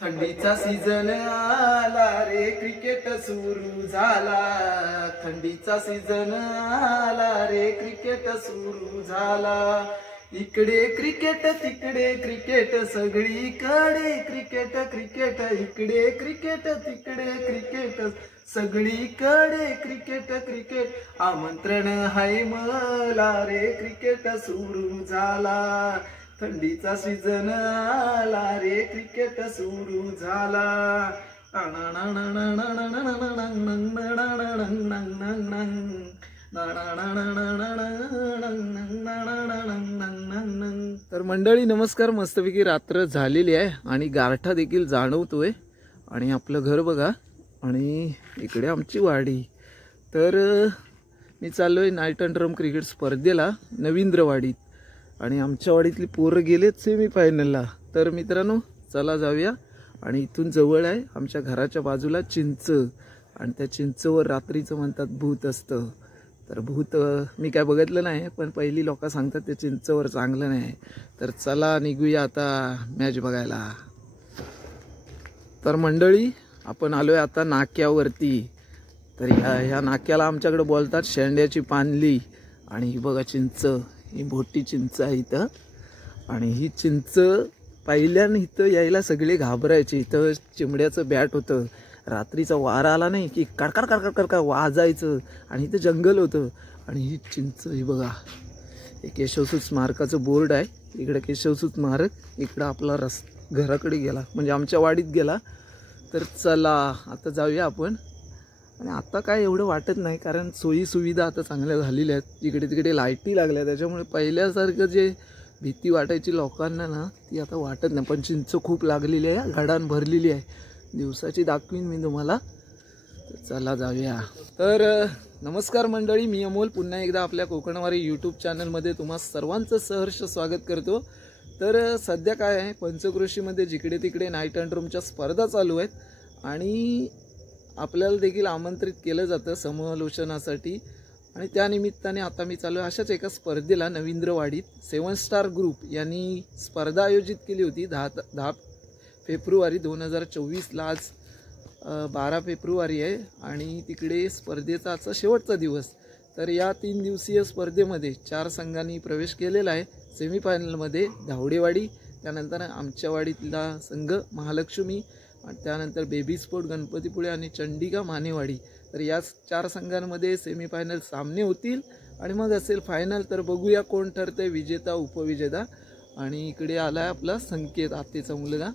थंडीचा सीझन आला रे क्रिकेट सुरू झाला, थंडीचा सीझन आला रे क्रिकेट सुरू झाला। इकडे क्रिकेट तिकडे क्रिकेट सगळीकडे क्रिकेट क्रिकेट, इकडे क्रिकेट तिकडे क्रिकेट सगळीकडे क्रिकेट क्रिकेट। आमंत्रण हाय मला रे क्रिकेट सुरू झाला, थंडीचा सीझन आला रे क्रिकेट सुरू झाला। तर मंडळी नमस्कार, मस्तपैकी रात्र झालेली आहे आणि गारठा देखील जाणवतोय आणि आपलं घर बघा आणि इकडे आमची वाडी। तर मी चाललोय नाईट अँड ड्रम क्रिकेट स्पर्धेला नवींद्रवाडीत आणि आमच्या वाडीतली पोरं गेलेत सेमीफायनलला। तर मित्रांनो चला जाऊया। आणि इथून जवळ आहे आमच्या घराच्या बाजूला चिंच आणि त्या चिंचवर रात्रीचं म्हणतात भूत असतं। तर भूत मी काय बघितलं नाही, पण पहिली लोक सांगतात ते चिंचवर चांगलं नाही। तर चला निघूया आता मॅच बघायला। तर मंडळी आपण आलोय आता नाक्यावरती। तर ह्या नाक्याला आमच्याकडे बोलतात शेंड्याची पानली। आणि ही बघा चिंच, ही मोठी चिंच आहे इथं। आणि ही चिंच पहिल्यानं इथं यायला सगळे घाबरायचे। इथं चिमड्याचं बॅट होतं, रात्रीचा वारा आला नाही की कडकड कडकड कडकड वाजायचं आणि इथं जंगल होतं। आणि ही चिंच ही बघा, हे केशवसूत स्मारकाचं बोर्ड आहे। इकडे केशवसूत स्मारक, इकडं आपला घराकडे गेला म्हणजे आमच्या वाडीत गेला। तर चला आता जाऊया आपण। आणि आता काय एवढं वाटत नाही, कारण सोयी सुविधा आता चांगल्या झालेल्या आहेत, जिकडे तिकडे लाईटी लागल्या, त्याच्यामुळे पहिल्यासारखं जे भीती वाटायची लोकांना ना ती आता वाटत नाही। पण चिंच खूप लागलेली आहे, घडान भरलेली आहे, दिवसाची दाखवीन मी तुम्हाला। तर चला जाऊया। तर नमस्कार मंडळी, मी अमोल पुन्हा एकदा आपल्या कोकणवारी यूट्यूब चॅनलमध्ये तुम्हा सर्वांचं सहर्ष स्वागत करतो। तर सध्या काय आहे, पंचक्रोशीमध्ये जिकडे तिकडे नाईट अँड ड्रमच्या स्पर्धा चालू आहेत आणि आपल्याला देखील आमंत्रित केलं जातं समालोचनासाठी। आणि त्यानिमित्ताने आता मी चालू आहे अशाच एका स्पर्धेला नवींद्रवाडीत। 7 स्टार ग्रुप यांनी स्पर्धा आयोजित केली होती 10 फेब्रुवारी 2024ला। आज 12 फेब्रुवारी आहे आणि तिकडे स्पर्धेचा आजचा शेवटचा दिवस। तर या 3 दिवसीय स्पर्धेमध्ये 4 संघांनी प्रवेश केलेला आहे सेमीफायनलमध्ये। धावडेवाडी, त्यानंतर आमच्या वाडीतला संघ महालक्ष्मी, आणि त्यानंतर बेबी स्पोर्ट गणपतीपुळे आणि चंडिका मानेवाडी। तर या 4 संघांमध्ये सेमीफायनल सामने होतील आणि मग असेल फायनल। तर बघूया कोण ठरतंय विजेता उपविजेता। आणि इकडे आला आहे आपला संकेत आतेचा मुलगा,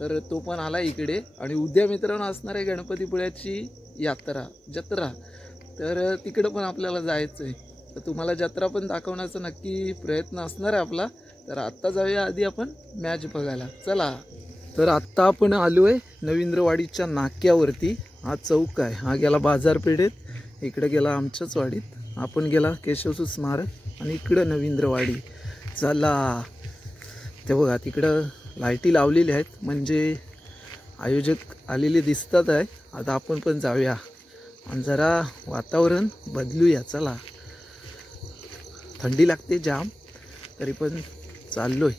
तर तो पण आला इकडे। आणि उद्या मित्रांनो असणार आहे गणपतीपुळ्याची जत्रा, तर तिकडं पण आपल्याला जायचं आहे। तर तुम्हाला जत्रा पण दाखवण्याचा नक्की प्रयत्न असणार आहे आपला। तर आत्ता जाऊया आधी आपण मॅच बघायला, चला। तर आत्ता आपण आलो आहे नवींद्रवाडीच्या नाक्यावरती। हा चौक आहे, हा गेला बाजारपेठेत, इकडे गेला आमच्याच वाडीत, आपण गेला केशवसूत स्मारक आणि इकडं नवींद्रवाडी। चला ते बघा तिकडं लाईटी लावलेली आहेत, म्हणजे आयोजक आलेले दिसतात आहे। आता आपण पण जाऊया आणि जरा वातावरण बदलूया, चला। थंडी लागते जाम, तरी पण चाललोय।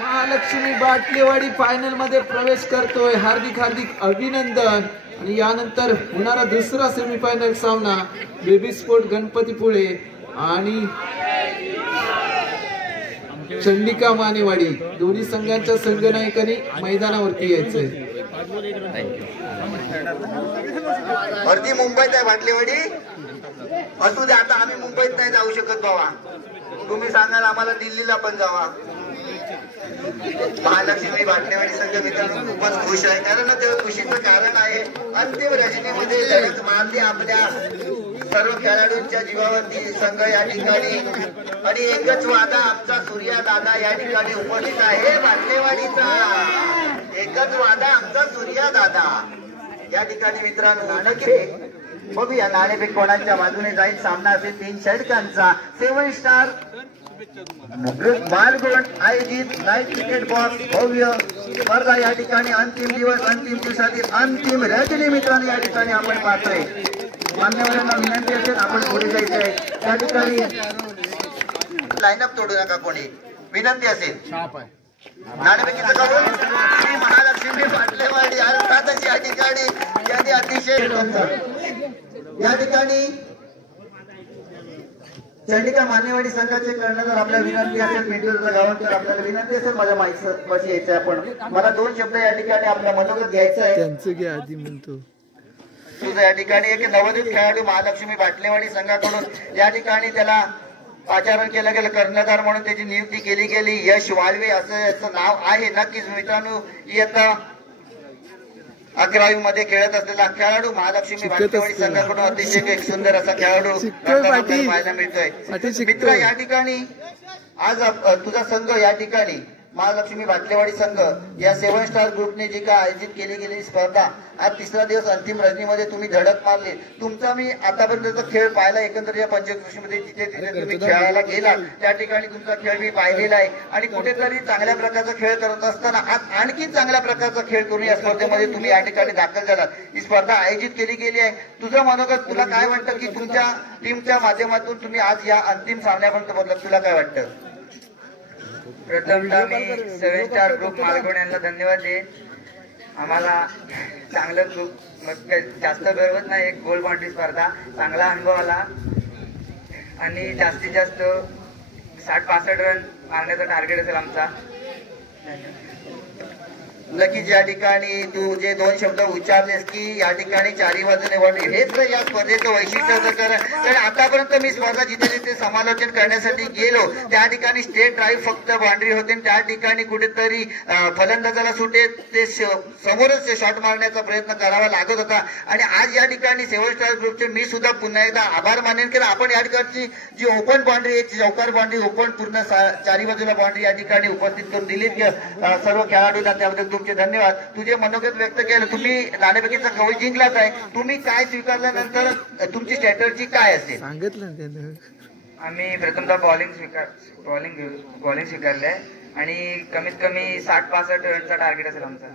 महालक्ष्मी बाटलेवाडी फायनल मध्ये प्रवेश करतोय, हार्दिक हार्दिक अभिनंदन। आणि यानंतर होणारा दुसरा सेमीफायनल सामना बेबी स्पोर्ट गणपतीपुळे आणि चंडिका मानेवाडी, दोन्ही संघांच्या संघनायकांनी मैदानावरती यायचंय। वरती मुंबईत आहे बाटलेवाडी, असू दे। आता आम्ही मुंबईत नाही जाऊ शकत बाबा, तुम्ही सांगाल आम्हाला दिल्लीला पण जावा। महालक्ष्मी भाटलेवाडी संघ मित्रांनो खूपच खुश आहे, कारण त्या खुशीचं कारण आहे अंतिम रचनेमध्ये लढत मारली आपल्या सर्व खेळाडूंच्या जीवावरती संघ या ठिकाणी, आणि एकच वादा आमचा सूर्या दादा या ठिकाणी उपस्थित आहे भाटलेवाडीचा, एकच वादा आमचा सूर्या दादा या ठिकाणी मित्रांनो. बघूया नाणेफेक कोणाच्या बाजूने जाईल. सामना असेल 3 षटकांचा. 7 स्टार बालगोंड आयोजित नाईट क्रिकेट बॉक्स भव्य स्पर्धा या ठिकाणी अंतिम दिवस, अंतिम दिवसातील अंतिम रजनी मित्रांनो या ठिकाणी आपण पाहतोय. मान्यवरांना विनंती असेल आपण पुढे जायचंय त्या ठिकाणी. लाईनअप तोडू नका कोणी, विनंती असेल. नाणेफेकीचं करून श्री महालक्ष्मी भाटलेवाडी अर्थातच या ठिकाणी त्यांनी अतिशय या ठिकाणी चंडिका मानेवाडी संघाचे कर्णधार आपल्याला विनंती असेल. पिंटूचा गावकर आपल्याला विनंती असेल माझ्या माईक पाशी यायचंय. आपण मला 2 शब्द या ठिकाणी आपल्या मनोगत घ्यायचं आहे. त्यांचं घे आधी म्हणतो तुझं या ठिकाणी एक नवोदित खेळाडू महालक्ष्मी भाटलेवाडी संघाकडून या ठिकाणी त्याला आचरण केलं गेलं, कर्णधार म्हणून त्याची नियुक्ती केली गेली. यश वाळवे असं नाव आहे. नक्कीच मित्रांनो इयत्ता 11वी मध्ये खेळत असलेला खेळाडू महालक्ष्मी भाटलेवाडी संघाकडून अतिशय एक सुंदर असा खेळाडू पाहायला मिळतोय. मित्र या ठिकाणी आज तुझा संघ या ठिकाणी महालक्ष्मी भाटलेवाडी संघ या 7 स्टार ग्रुपने जी काय आयोजित केली गेलेली स्पर्धा, आज 3रा दिवस अंतिम रजनीमध्ये तुम्ही धडक मारली. तुमचा मी आतापर्यंतचा खेळ पाहिला एकंदर या पंचक्रोशीमध्ये जिथे तिथे तुम्ही खेळायला गेला त्या ठिकाणी तुमचा खेळ मी पाहिलेला आहे, आणि कुठेतरी चांगल्या प्रकारचा खेळ करत असताना आज आणखी चांगल्या प्रकारचा खेळ करून या स्पर्धेमध्ये तुम्ही या ठिकाणी दाखल झालात. ही स्पर्धा आयोजित केली गेली आहे. तुझं मनोगत, तुला काय वाटतं की तुमच्या टीमच्या माध्यमातून तुम्ही आज या अंतिम सामन्यापर्यंत पोहोचलात, तुला काय वाटतं? प्रथमतः मी 7 स्टार ग्रुप मालगुण यांना धन्यवाद देईन. आम्हाला चांगलं ग्रुप जास्त गरवत नाही, एक गोल बाउंड्री स्पर्धा चांगला अनुभव आला आणि जास्तीत जास्त 60-65 रन मारण्याचा टार्गेट असेल आमचा. नक्कीच या ठिकाणी तू जे 2 शब्द उच्चारलेस की या ठिकाणी 4ही बाजूने वाटले, हेच तर या स्पर्धेचं वैशिष्ट्य होतं. कारण आतापर्यंत मी स्पर्धा जिथे जिथे समालोचन करण्यासाठी गेलो त्या ठिकाणी स्टेट ड्राईव्ह फक्त बाउंड्री होते, त्या ठिकाणी कुठेतरी फलंदाजाला सुटे ते समोरच शॉट मारण्याचा प्रयत्न करावा लागत होता. आणि आज या ठिकाणी 7 स्टार ग्रुपचे मी सुद्धा पुन्हा एकदा आभार मानेन की आपण या ठिकाणची जी ओपन बाउंड्री, एक चौकार बाउंड्री ओपन पूर्ण 4ही बाजूला बाउंड्री या ठिकाणी उपस्थित करून दिली सर्व खेळाडूंना, त्याबद्दल तुमचे धन्यवाद. तुझे मनोगत व्यक्त केलं. तुम्ही नाणेफेकीचा कवच जिंकलाच आहे, तुम्ही काय स्वीकारल्यानंतर तुमची स्ट्रॅटर्जी काय असेल सांगितलं त्यानं. आम्ही प्रथमतः बॉलिंग स्वीकारले आणि कमीत कमी 60-65 रनचा टार्गेट असेल आमचा.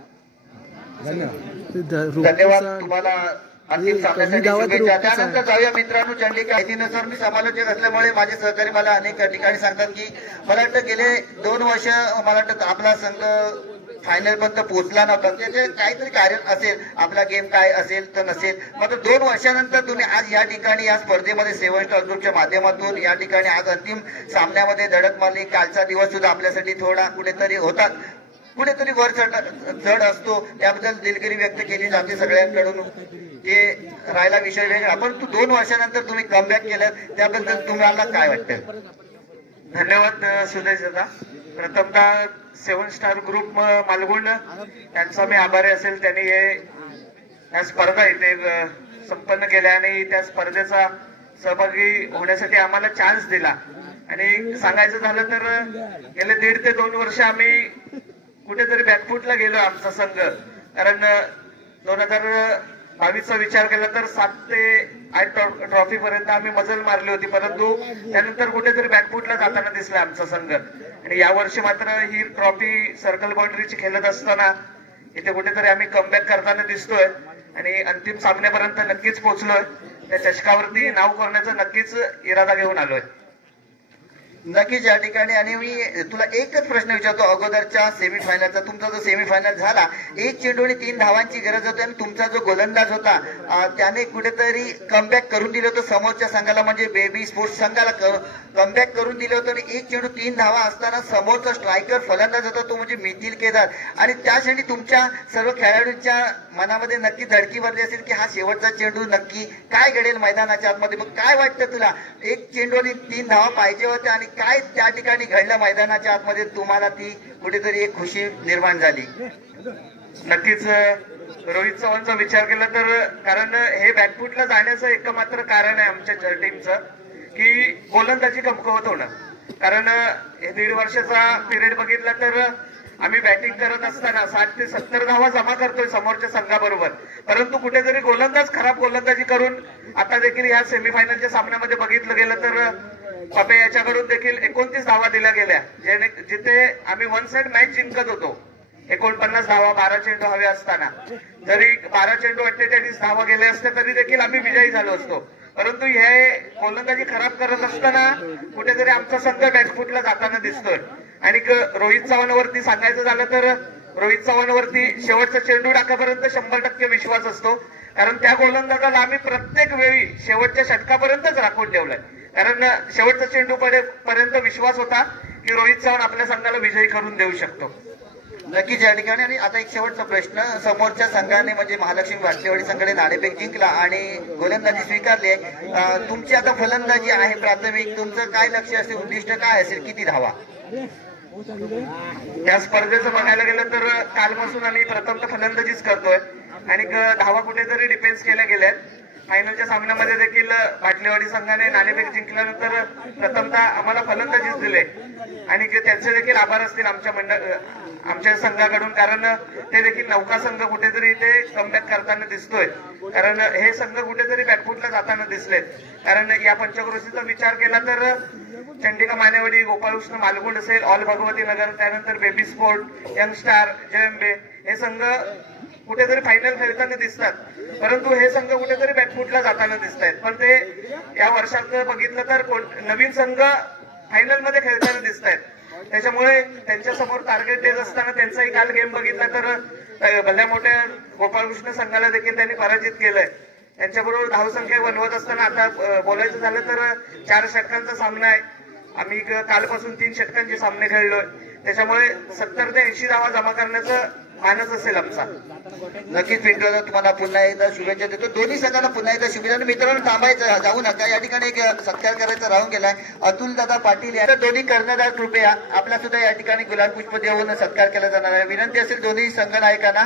धन्यवाद तुम्हाला अंतिम सामन्यासाठी शुभेच्छा. त्यानंतर जाऊया मित्रांनो चंडिका. माहितीनुसार मी समालोचक असल्यामुळे माझे सहकारी मला अनेक ठिकाणी सांगतात की मला वाटतं गेले 2 वर्ष मला वाटतं आपला संघ फायनल पर्यंत पोहोचला नव्हता. त्याचे काहीतरी कारण असेल, आपला गेम काय असेल तर नसेल, मात्र 2 वर्षानंतर तुम्ही आज या ठिकाणी या स्पर्धेमध्ये 7 स्टार ग्रुपच्या माध्यमातून या ठिकाणी आज अंतिम सामन्यामध्ये धडक मारली. कालचा दिवस सुद्धा आपल्यासाठी थोडा कुठेतरी होता, कुठेतरी वर चढ असतो, त्याबद्दल दिलगिरी व्यक्त केली जाते सगळ्यांकडून. ते राहिला विषय वेगळा, पण 2 वर्षानंतर तुम्ही कमबॅक केलं, त्याबद्दल तुम्हाला काय वाटतं? धन्यवाद सुदेश दादा. प्रथमतः 7 स्टार ग्रुप मालगुण यांचा मी आभारी असेल. त्यांनी या स्पर्धा इथे संपन्न केल्या आणि त्या स्पर्धेचा सहभागी होण्यासाठी आम्हाला चान्स दिला. आणि सांगायचं झालं तर गेले 1.5 ते 2 वर्ष आम्ही कुठेतरी बॅकफुटला गेलो आमचा संघ. कारण 2022चा विचार केला तर 7 ते 8 ट्रॉफी पर्यंत आम्ही मजल मारली होती, परंतु त्यानंतर कुठेतरी बॅकफुटला जाताना दिसला आमचा संघ. आणि यावर्षी मात्र ही ट्रॉफी सर्कल बाउंड्रीची खेळत असताना इथे कुठेतरी आम्ही कमबॅक करताना दिसतोय आणि अंतिम सामन्यापर्यंत नक्कीच पोहोचलोय. त्या चषकावरती नाव करण्याचा नक्कीच इरादा घेऊन आलोय. नक्कीच या ठिकाणी. आणि मी तुला एकच प्रश्न विचारतो, अगोदरच्या सेमीफायनलचा तुमचा जो सेमीफायनल झाला, 1 चेंडू आणि 3 धावांची गरज होती आणि तुमचा जो गोलंदाज होता त्याने कुठेतरी कमबॅक करून दिलं होतं समोरच्या संघाला, म्हणजे बेबी स्पोर्ट्स संघाला कमबॅक करून दिलं होतं. आणि 1 चेंडू 3 धावा असताना समोरचा स्ट्रायकर फलंदाज होता तो म्हणजे मिथिल केदार. आणि त्या क्षणी तुमच्या सर्व खेळाडूंच्या मनामध्ये नक्की धडकी भरली असेल की हा शेवटचा चेंडू नक्की काय घडेल मैदानाच्या आतमध्ये. मग काय वाटतं तुला, 1 चेंडू आणि 3 धावा पाहिजे होत्या आणि काय त्या ठिकाणी घडलं मैदानाच्या आतमध्ये, तुम्हाला ती कुठेतरी एक खुशी निर्माण झाली? नक्कीच रोहित चव्हाणचा विचार केला तर, कारण हे बॅकफुटला जाण्याचं एकमात्र कारण आहे आमच्या टीमचं की गोलंदाजी कमकुवत होणं. कारण हे 1.5 वर्षाचा पिरियड बघितला तर आम्ही बॅटिंग करत असताना 60 ते 70 धावा जमा करतोय समोरच्या संघाबरोबर, परंतु कुठेतरी गोलंदाज खराब गोलंदाजी करून आता देखील या सेमीफायनलच्या सामन्यामध्ये बघितलं गेलं तर पपे याच्याकडून देखील 29 धावा दिल्या गेल्या, जिथे आम्ही 1 साइड मॅच जिंकत होतो. 49 धावा 12 चेंडू हवे असताना, जरी 12 चेंडू 48 धावा गेले असते तरी देखील आम्ही विजयी झालो असतो. परंतु हे गोलंदाजी खराब करत असताना कुठेतरी आमचा संघ बॅकफुटला जाताना दिसतोय. आणि रोहित चव्हाणवरती सांगायचं झालं तर रोहित चव्हाणवरती शेवटचा चेंडू टाकापर्यंत 100% विश्वास असतो, कारण त्या गोलंदाजाला आम्ही प्रत्येक वेळी शेवटच्या षटकापर्यंतच राखून ठेवलंय. कारण शेवटचा चेंडू पर्यंत विश्वास होता की रोहित चव्हाण आपल्या संघाला विजयी करून देऊ शकतो. नक्कीच या ठिकाणी. आणि आता एक शेवटचा प्रश्न, समोरच्या संघाने म्हणजे महालक्ष्मी भाटलेवाडी संघाने नाणेफेक जिंकला आणि गोलंदाजी स्वीकारली आहे, तुमची आता फलंदाजी आहे प्राथमिक, तुमचं काय लक्ष असेल, उद्दिष्ट काय असेल, किती धावा? या स्पर्धेचं बघायला गेलं तर कालपासून आम्ही प्रथमतः फलंदाजीच करतोय आणि धावा कुठेतरी डिफेन्स केल्या गेल्यात. फायनलच्या सामन्यामध्ये देखील भाटलेवाडी संघाने नाणेफेक जिंकल्यानंतर प्रथमतः आम्हाला फलंदाजीच दिले आणि त्यांचे देखील आभार असतील आमच्या संघाकडून, कारण ते देखील नौका संघ कुठेतरी इथे कमबॅक करताना दिसतोय. कारण हे संघ कुठेतरी बॅकफुटला जाताना दिसलेत. कारण या पंचक्रोशीचा विचार केला तर चंडिका मानेवाडी, गोपाळकृष्ण मालगुंड असेल, ऑल भगवती नगर, त्यानंतर बेबी स्पोर्ट, यंग स्टार, जयंबे हे संघ कुठेतरी फायनल खेळताना दिसतात, परंतु हे संघ कुठेतरी बॅकफुटला जाताना दिसत आहेत. पण ते या वर्षात बघितलं तर नवीन संघ फायनल मध्ये खेळताना दिसत आहेत. त्याच्यामुळे त्यांच्या समोर टार्गेट देत असताना त्यांचाही काल गेम बघितला तर भल्या मोठ्या गोपाळकृष्ण संघाला देखील त्यांनी पराजित केलंय. त्यांच्याबरोबर धावसंख्या बनवत असताना आता बोलायचं झालं तर 4 षटकांचा सामना आहे. आम्ही कालपासून 3 षटकांचे सामने खेळलोय, त्याच्यामुळे 70 ते 80 धावा जमा करण्याचं मानस असेल आमचा. नक्कीच पिंटू, तुम्हाला पुन्हा एकदा शुभेच्छा देतो, दोन्ही संघांना पुन्हा एकदा शुभेच्छा. मित्रांनो थांबायचं, जाऊ नका, या ठिकाणी एक सत्कार करायचा राहून गेलाय. अतुल दादा पाटील या दोन्ही कर्णधार कृपया आपला सुद्धा या ठिकाणी गुलाब पुष्प देऊन सत्कार केला जाणार आहे. विनंती असेल दोन्ही संघ नायकांना.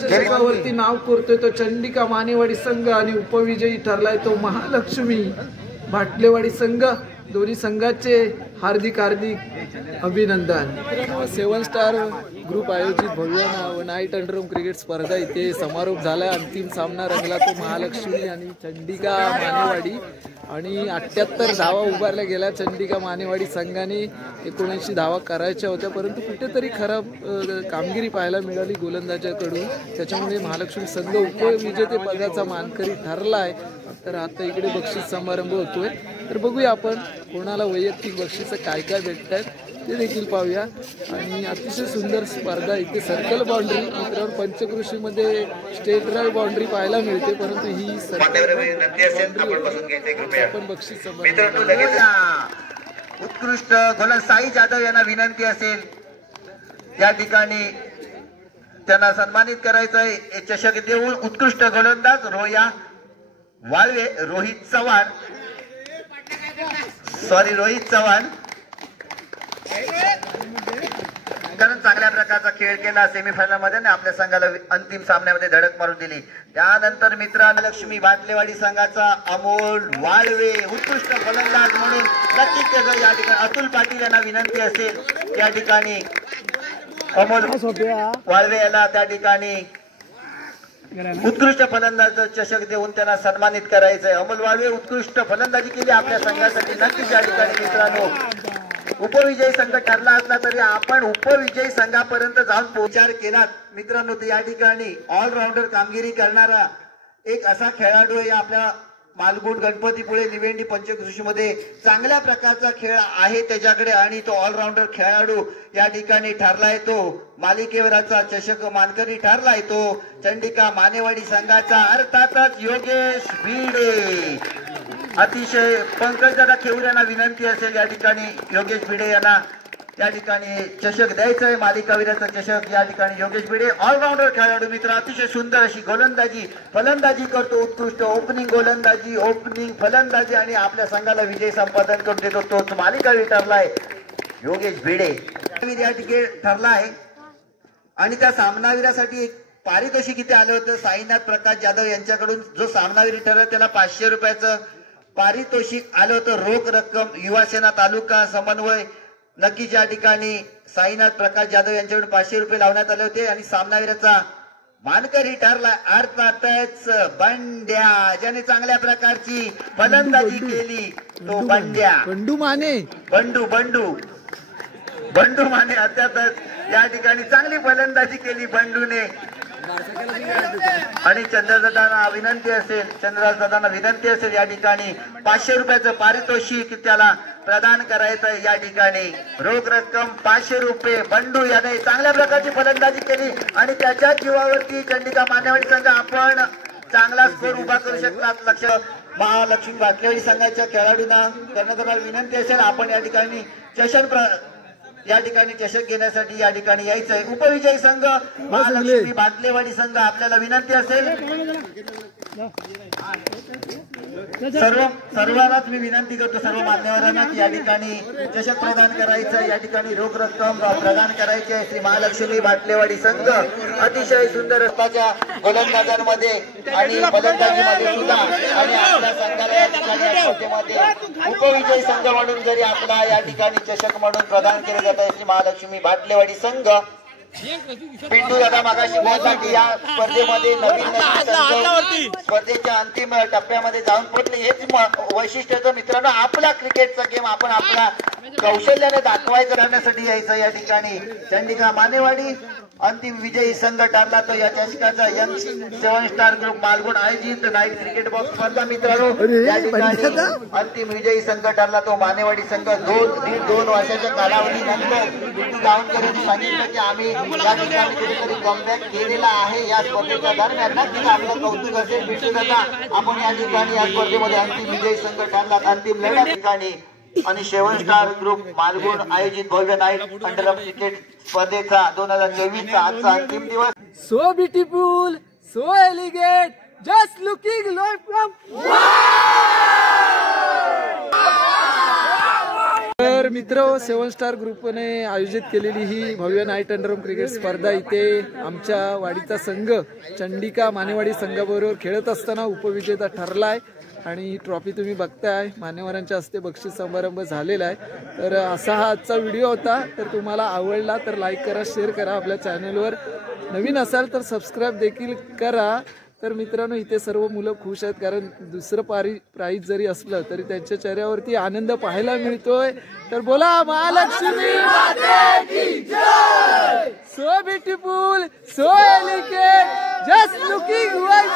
जगावरती नाव करतोय तो चंडिका मानेवाडी संघ आणि उपविजयी ठरलाय तो महालक्ष्मी भाटलेवाडी संघ. दोन्ही संघाचे हार्दिक अभिनंदन. 7 स्टार ग्रुप आयोजित भव्य नाईट अंडरहोम क्रिकेट स्पर्धा इथे समारोप झाला. अंतिम सामना रंगला तो महालक्ष्मी आणि चंडिका मानेवाडी आणि 78 धावा उभारल्या गेल्या. चंडिका मानेवाडी संघाने 79 धावा करायच्या होत्या, परंतु कुठेतरी खराब कामगिरी पाहायला मिळाली गोलंदाजाकडून. त्याच्यामुळे महालक्ष्मी संघ उपविजेते पदाचा मानकरी ठरला आहे. तर आता इकडे बक्षीस समारंभ होतोय, तर बघूया आपण कोणाला वैयक्तिक बक्षीस काय काय भेटत आहेत ते देखील पाहूया. आणि अतिशय सुंदर स्पर्धा इथे सर्कल बाउंड्री, मित्रांनो पंचकृषीमध्ये स्टेट ड्राईव्ह बाउंड्री पाहायला मिळते, परंतु ही आपण बक्षीस उत्कृष्ट गोलंदाज साई जाधव यांना विनंती असेल या ठिकाणी त्यांना सन्मानित करायचंय. चषक देऊन उत्कृष्ट गोलंदाज रोया वाळवे, रोहित चव्हाण कारण चांगल्या प्रकारचा खेळ केला सेमीफायनल मध्ये आणि आपल्या संघाला अंतिम सामन्यामध्ये धडक मारून दिली. त्यानंतर मित्रांनो लक्ष्मी भाटलेवाडी संघाचा अमोल वाळवे उत्कृष्ट गोलंदाज म्हणून नक्कीच त्याचं या ठिकाणी अतुल पाटील यांना विनंती असेल या ठिकाणी अमोल वाळवे याला त्या ठिकाणी उत्कृष्ट फलंदाज चषक देऊन त्यांना सन्मानित करायचंय. अमोल वाळवे उत्कृष्ट फलंदाजी केली आपल्या संघासाठी. नक्कीच या ठिकाणी मित्रांनो उपविजयी संघ ठरला असला तरी आपण उपविजयी संघापर्यंत जाऊन पोचार केला मित्रांनो. या ठिकाणी ऑलराऊंडर कामगिरी करणारा एक असा खेळाडू आहे आपल्या मालगुंड, गणपतीपुळे, निवेंडी पंचकृषीमध्ये चांगल्या प्रकारचा खेळ आहे त्याच्याकडे आणि तो ऑलराऊंडर खेळाडू या ठिकाणी ठरलाय. तो मालिकेवरचा चषक मानकरी ठरलाय तो चंडिका मानेवाडी संघाचा अर्थातच योगेश भिडे. अतिशय पंकजदादा खेऊर यांना विनंती असेल या ठिकाणी योगेश भिडे यांना या ठिकाणी चषक द्यायचा आहे, मालिकावीराचा चषक या ठिकाणी योगेश भिडे ऑलराऊंडर खेळाडू मित्र, अतिशय सुंदर अशी गोलंदाजी फलंदाजी करतो, उत्कृष्ट ओपनिंग गोलंदाजी ओपनिंग फलंदाजी आणि आपल्या संघाला विजय संपादन करून देतो, तोच मालिकावीर ठरलाय योगेश भिडे या ठिकाणी ठरला आहे। आणि त्या सामनावीरासाठी एक पारितोषिक इथे आलं होतं, साईनाथ प्रकाश जाधव यांच्याकडून जो सामनावीर ठरला त्याला 500 रुपयाचं पारितोषिक आलं होतं, रोख रक्कम युवासेना तालुका समन्वय नक्कीच या ठिकाणी साईनाथ प्रकाश जाधव यांच्याकडून 500 रुपये लावण्यात आले होते। आणि सामनावीराचा मानकरी ठरला अर्थातच बंड्या, ज्याने चांगल्या प्रकारची फलंदाजी केली तो बंड्या, बंडू माने बंडू माने अर्थातच या ठिकाणी चांगली फलंदाजी केली बंडूने। आणि चंद्रदादांना विनंती असेल या ठिकाणी 500 रुपयाचं पारितोषिक त्याला प्रदान करायचं या ठिकाणी, रोख रक्कम 500 रुपये। बंडू याने चांगल्या प्रकारची फलंदाजी केली आणि त्याच्या जीवावरती चंडिका मानेवाडी संघ आपण चांगला स्कोर उभा करू शकतात। लक्ष महालक्ष्मी बाटलेवाडी संघाच्या खेळाडूंना करण्यात विनंती असेल, आपण या ठिकाणी चषक घेण्यासाठी या ठिकाणी यायचं आहे। उपविजयी संघ महालक्ष्मी बाटलेवाडी संघ आपल्याला विनंती असेल, सर्वांनाच मी विनंती करतो सर्व मान्यवरांना की या ठिकाणी चषक प्रदान करायचं, या ठिकाणी रोख रक्कम प्रदान करायची आहे। श्री महालक्ष्मी बाटलेवाडी संघ अतिशय सुंदर रस्त्याच्या गोलंदाजांमध्ये आणि फलंदाजीमध्ये सुद्धा आणि आपल्या संघाला या ठिकाणी स्पर्धेमध्ये उपविजयी संघ म्हणून जरी आपला या ठिकाणी चषक म्हणून प्रदान केले जात आहे श्री महालक्ष्मी बाटलेवाडी संघ। पिंटू दादा मागाशी बोलला की या स्पर्धेमध्ये नवीन संघ स्पर्धेच्या अंतिम टप्प्यामध्ये जाऊन पोहोचले, हेच वैशिष्ट्याचं मित्रांनो आपला क्रिकेटचा गेम आपण आपल्या कौशल्याने दाखवायचं करण्यासाठी यायचं। या ठिकाणी चंडिका मानेवाडी अंतिम विजयी संघ ठरला तो या चषकाचा यंग 7 स्टार ग्रुप मालगुण आयोजित नाईट क्रिकेट बॉक्स स्पर्धा मित्रांनो, या ठिकाणी अंतिम विजयी संघ ठरला तो मानेवाडी संघ। 2 वर्षाच्या कालावधीनंतर गावकऱ्यांनी सांगितलं की आम्ही या ठिकाणी कुठेतरी कमबॅक केलेला आहे या स्पर्धेच्या दरम्यान, नक्कीच आपलं कौतुक असेल बिट्टू दादा। आपण या ठिकाणी या स्पर्धेमध्ये अंतिम विजयी संघ ठरला, अंतिम लढत ठिकाणी आणि 7 स्टार ग्रुप मालगुण आयोजित भव्य नाईट अंडरआर्म क्रिकेट स्पर्धेचा 2024चा आजचा अंतिम दिवस। So beautiful, so elegant, just looking like from. तर मित्र 7 स्टार ग्रुपने आयोजित केलेली ही भव्य नाईट अंडरआर्म क्रिकेट स्पर्धा इथे आमच्या वाडीचा संघ चंडिका मानेवाडी संघाबरोबर खेळत असताना उपविजेता ठरलाय आणि ही ट्रॉफी तुम्ही बघताय, मान्यवरांच्या हस्ते बक्षीस समारंभ झालेला आहे। तर असा हा आजचा व्हिडिओ होता, तर तुम्हाला आवडला तर लाईक करा, शेअर करा, आपल्या चॅनलवर नवीन असाल तर सबस्क्राईब देखील करा। तर मित्रांनो इथे सर्व मुलं खुश आहेत, कारण दुसरं प्राइज जरी असलं तरी त्यांच्या चेहऱ्यावरती आनंद पाहायला मिळतोय। तर बोला महालक्ष्मी माते की जय। So beautiful, so elegant, just looking like